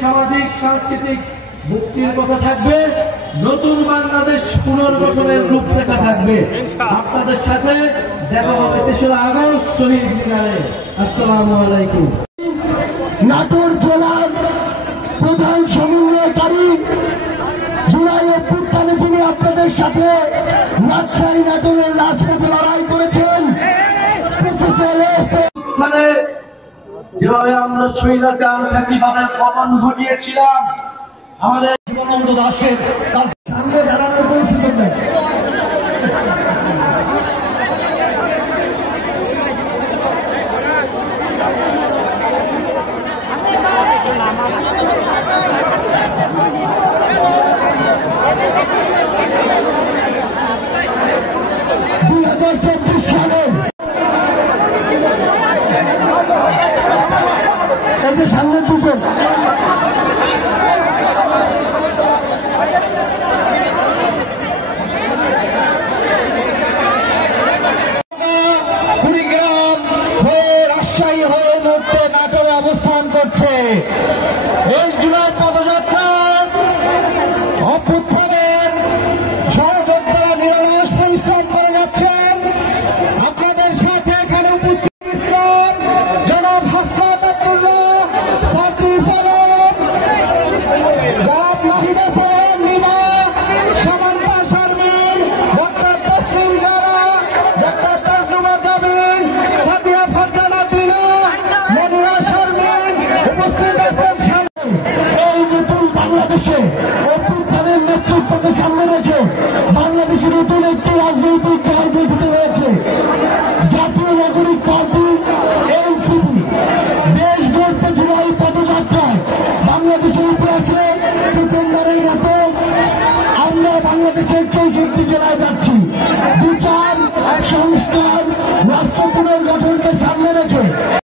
সামাজিক সাংস্কৃতিক মুক্তির কথা থাকবে, নতুন বাংলাদেশ পুনর্গঠনের রূপরেখা থাকবে। আপনাদের সাথে দেখা হবে ৩রা আগস্ট শহীদ মিনারে। আসসালামু আলাইকুম। নাটোর জেলার প্রধান সমন্বয়কারী জুলাই অভ্যুত্থানে যিনি আপনাদের সাথে রাজশাহী নাটোরের রাজপথে লড়াই করেছেন, যেভাবে আমরা স্বৈরাচার ফ্যাসিবাদের পতন ঘটিয়েছিলাম, আমাদের জীবনানন্দ দাশের সামনে দাঁড়ানোর কোন সুযোগ নেই। সামনে দুজন কুড়িগ্রাম হয়ে রাজশাহী হয়ে মুহূর্তে নাটোরে অবস্থান করছে। এই জুলাই পদযাত্রা অভ্যুত্থানের ষড়যন্ত্ররা নিরলস পরিশ্রম করে যাচ্ছেন। আপনাদের সাথে এখানে উপস্থিত ইসলাম জনাব হাসনাত আব্দুল্লাহ, সাথী সালাম, গোলাপ নাহিদা সালাম, নিমা, সামান্তা শারমিন, ডক্টর তসলিম জারা, ডক্টর তাজনুমা জামিন, সাদিয়া ফারজানা দিনা, মনিরা শারমিন উপস্থিত আছেন। এই নতুন বাংলাদেশে অভ্যুত্থানের নেতৃত্বকে সামনে রেখে বাংলাদেশের নতুন একটি রাজনৈতিক দল গঠিত হয়েছে, জাতীয় নাগরিক পার্টি এনসিপি। দেশ গড়তে জুলাই পদযাত্রায় বাংলাদেশের ইতিহাসে প্রথমবারের মতো আমরা বাংলাদেশের ৬৪ জেলায় যাচ্ছি। বিচার, সংস্কার, রাষ্ট্র পুনর্গঠনকে সামনে রেখে